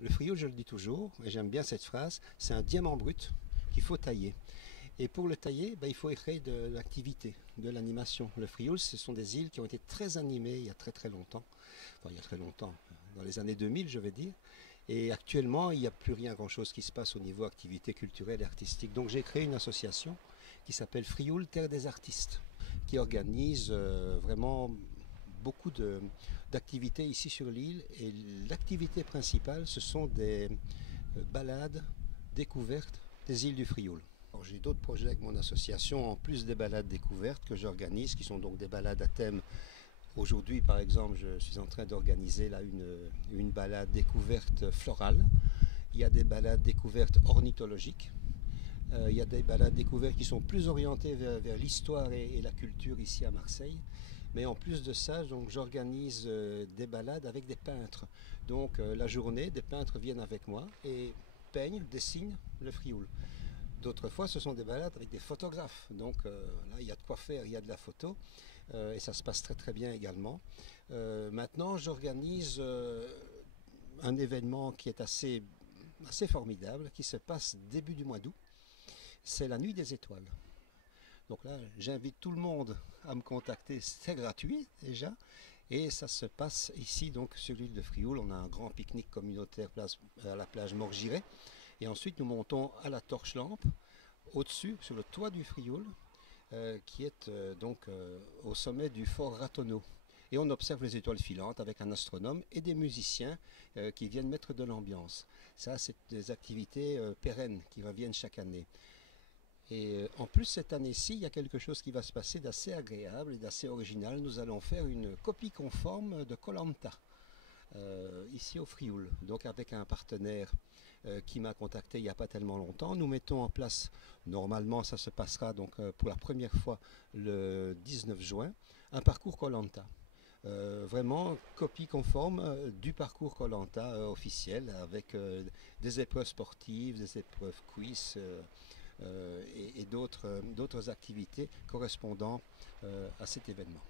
Le frioul, je le dis toujours, et j'aime bien cette phrase, c'est un diamant brut qu'il faut tailler. Et pour le tailler, il faut créer de l'activité, de l'animation. Le frioul, ce sont des îles qui ont été très animées il y a très très longtemps. Enfin, il y a très longtemps, dans les années 2000, je vais dire. Et actuellement, il n'y a plus rien grand-chose qui se passe au niveau activité culturelle et artistique. Donc j'ai créé une association qui s'appelle Frioul Terre des Artistes, qui organise vraiment beaucoup d'activités ici sur l'île. Et l'activité principale, ce sont des balades, découvertes des îles du Frioul. J'ai d'autres projets avec mon association, en plus des balades découvertes que j'organise, qui sont donc des balades à thème. Aujourd'hui, par exemple, je suis en train d'organiser là une balade découverte florale. Il y a des balades découvertes ornithologiques. Il y a des balades découvertes qui sont plus orientées vers l'histoire et la culture ici à Marseille. Mais en plus de ça, j'organise des balades avec des peintres. Donc la journée, des peintres viennent avec moi et peignent, dessinent le Frioul. D'autres fois, ce sont des balades avec des photographes. Donc là, il y a de quoi faire, il y a de la photo. Et ça se passe très très bien également. Maintenant, j'organise un événement qui est assez formidable, qui se passe début du mois d'août. C'est la Nuit des Étoiles. Donc là, j'invite tout le monde à me contacter. C'est gratuit déjà. Et ça se passe ici, donc sur l'île de Frioul. On a un grand pique-nique communautaire à la plage Morgiret. Et ensuite, nous montons à la torche-lampe, au-dessus, sur le toit du Frioul, qui est au sommet du fort Ratonneau. Et on observe les étoiles filantes avec un astronome et des musiciens qui viennent mettre de l'ambiance. Ça, c'est des activités pérennes qui reviennent chaque année. Et en plus, cette année-ci, il y a quelque chose qui va se passer d'assez agréable et d'assez original. Nous allons faire une copie conforme de koh ici au Frioul. Donc avec un partenaire qui m'a contacté il n'y a pas tellement longtemps. Nous mettons en place, normalement ça se passera donc pour la première fois le 19 juin, un parcours koh vraiment copie conforme du parcours koh officiel avec des épreuves sportives, des épreuves quiz et d'autres activités correspondant à cet événement.